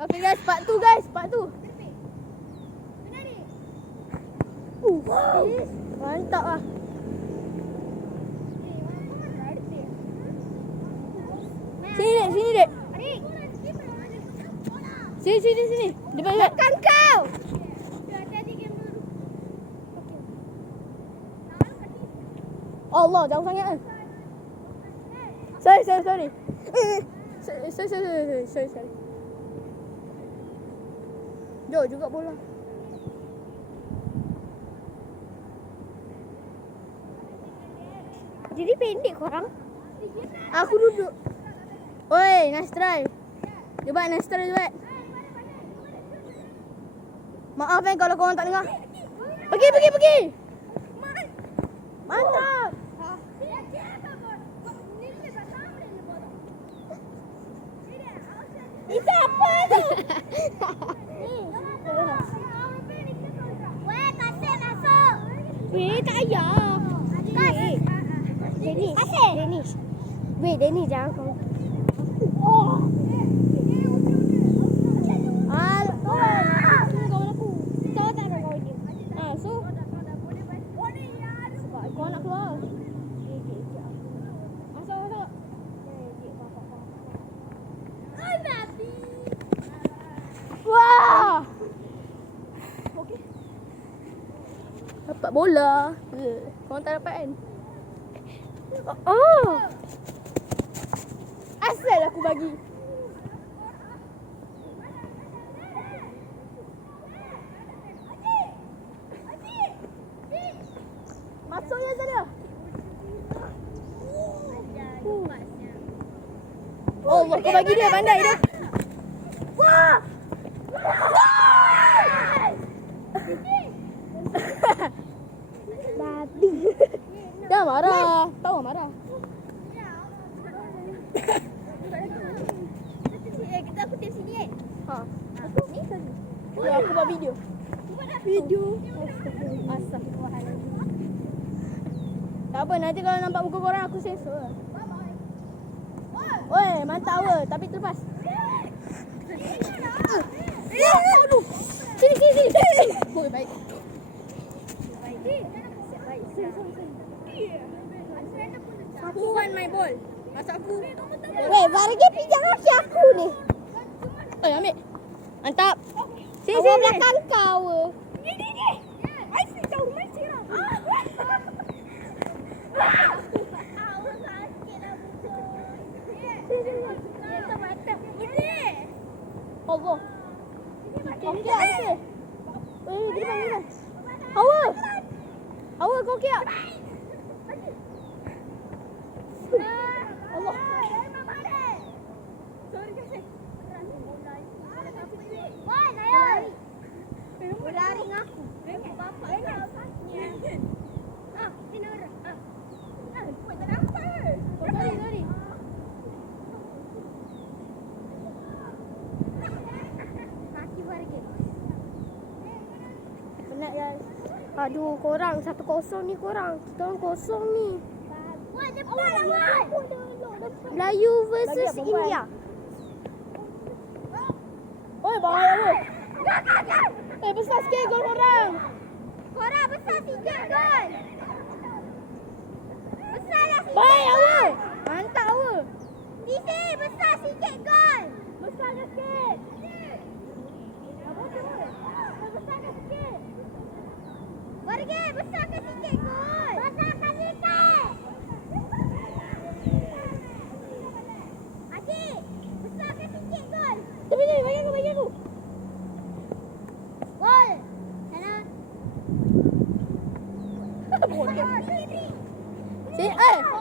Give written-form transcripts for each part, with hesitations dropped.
Okay guys, part tu guys, part tu. Mantap lah. Sini dek. Sini. Depan dekat. Kan kau. Allah, jauh sangat kan. Sorry. Sorry. Jauh juga bola. Jadi pendek korang. Aku duduk. Oi, nice try. Cuba nice try juga. Maaf kalau korang tak dengar. Pergi. Mantap. Itu apa tu? Weh, kasih masuk. Tak payah. Kasih. Dennis. Kasih. Dennis. Weh, Dennis jangan kau. Kau nak keluar. Masuk. Wah. Okey. Dapat bola. Kau tak dapat kan? Oh. Asal aku bagi. Masuk je sana. Oh, kau bagi dia pandai dia. Wah! Babi. Jangan marah. Tahu marah. Kita kutip sini Ha. Ni tadi. Ya, aku buat video. Video. Astagfirullahaladzim. Tak apa, nanti kalau nampak muka korang aku sensor. Oi, mantap awal tapi terlepas. Aduh. Sini. Boy, baik. Aku want my ball. Masa aku. Weh, Varga pinjam kaki aku ni. Oi, ambil. Mantap. Sini. Belakang kau. Ni. I see kau main sirap. Allah. Okey, okey. Di depan. Hawa. Hawa kau okey tak? Allah. Sorry kasih. Wah, Nayar. Berlari dengan aku. Bapak kau sakitnya. Sini orang. Buat tak nampak. Sorry. Kaki Varga. Penat guys. Aduh, korang 1-0 ni korang. Kita orang kosong ni. Wah, cepat lawan. Melayu versus India. Oi, bahaya weh. Besar sikit gol korang. Korang besar sikit gol. Besarlah sikit. Baik awal. Mantap awal. DC besar sikit gol. Besarnya sikit. Besarkan sikit. Varga besarkan sikit gol. Besarkan sikit. Adik, besarkan sikit gol. Tapi bagi aku. Gol. Sana.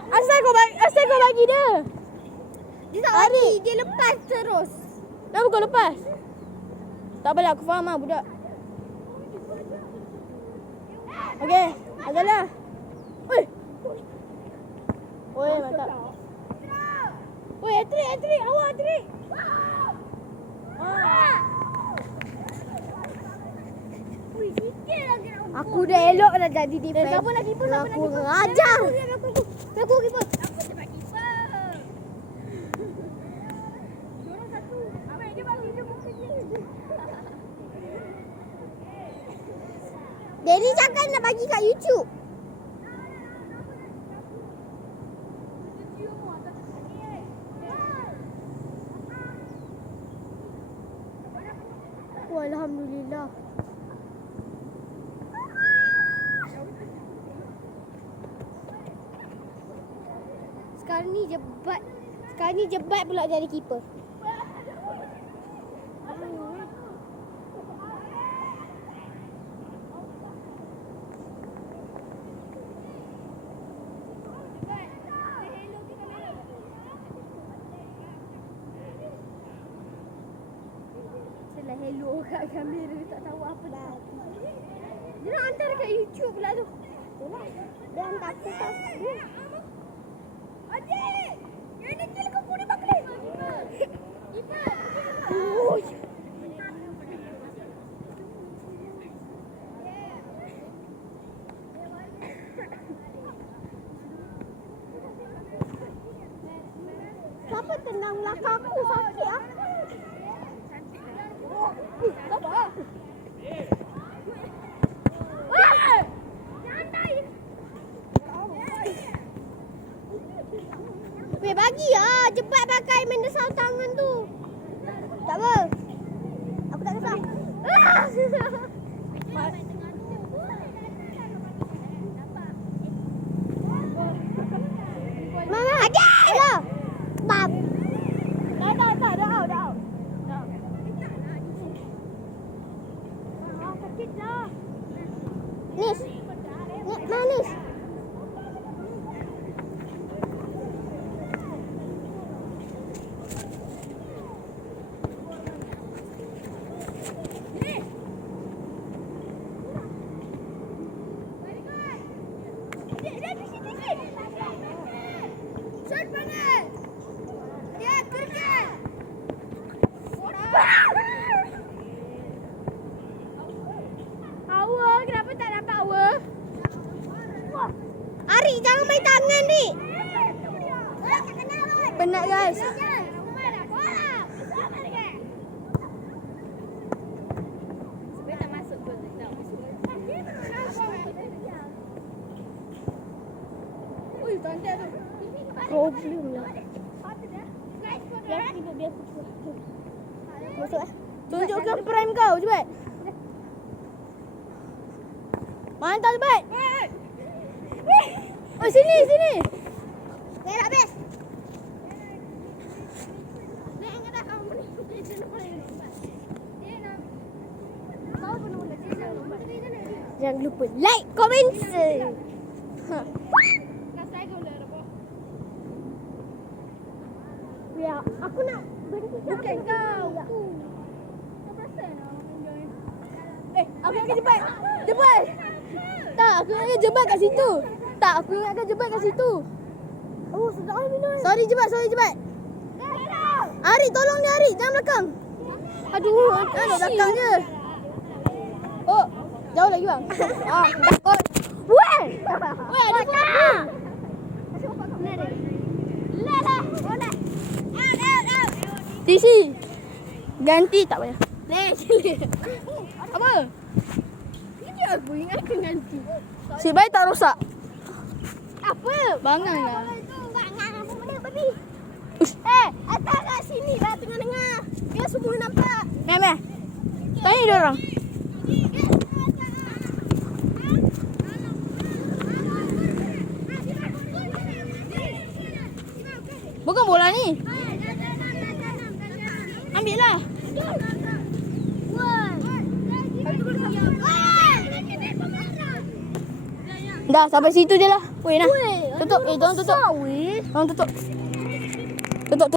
Asal kau bagi dia. Dia tak bagi, dia lepas terus. Kenapa kau lepas? Tak apalah, aku faham lah budak. Okey, Azalah. Oi. Oi, mantap. Oi, hat-trick. Awak hat-trick. Aku dah elok dah jadi defense. Siapa nak keeper? Aku ngajar. Aku keeper. Aku cepat keeper. Dorang satu. Apa dia bagi dia muka dia. Daddy cakap nak bagi kat YouTube. Oh, alhamdulillah. Sekarang ni jebat pula jadi keeper. Selah hello kat kamera, tak tahu apa dah. Dia nak hantar kat YouTube pula tu. Itulah. Dia hantar aku tahu. Adik! Yang ni kira kau boleh pakai. Oh. Siapa tendang belakang aku? Sakit ah. Apa? Weh, bagi lah. Cepat pakai mendesau tangan tu. Tak apa. Aku tak kesal. Mama. Adik! Ya. Bab. Dah. Dah out. Sakit dah. Nis. Manis. Power, kenapa tak dapat power? Ari, jangan main tangan ni. Penat guys. Problem lah. Biar masuk lah. Tunjukkan prime kau, cepat. Mantap, cepat. Oh, sini. Dah habis. Jangan lupa like, comment, share. Ya, aku nak berhenti. Bukan kau. Aku ingatkan jebat. Tak, aku ingatkan jebat kat situ. Aku ingatkan jebat kat situ. Oh, sudah minum. Sorry jebat. Ari, tolong dia Ari, jangan belakang. Aduh, ada belakang je. Oh, jauh lagi bang. Takut. Weh, ada apa? Lah. Boleh. TC. Ganti tak payah. Apa? Ini aku ingatkan ganti. Si baik tak rosak. Apa? Bangang lah. Apa benda babi? Atas kat sini lah tengah-tengah. Biar semua nampak. Meh. Tanya dia orang. Bukan bola ni. Ambil lah. Dah sampai situ je lah. Weh nah. Tutup. Tolong tutup. Tutup.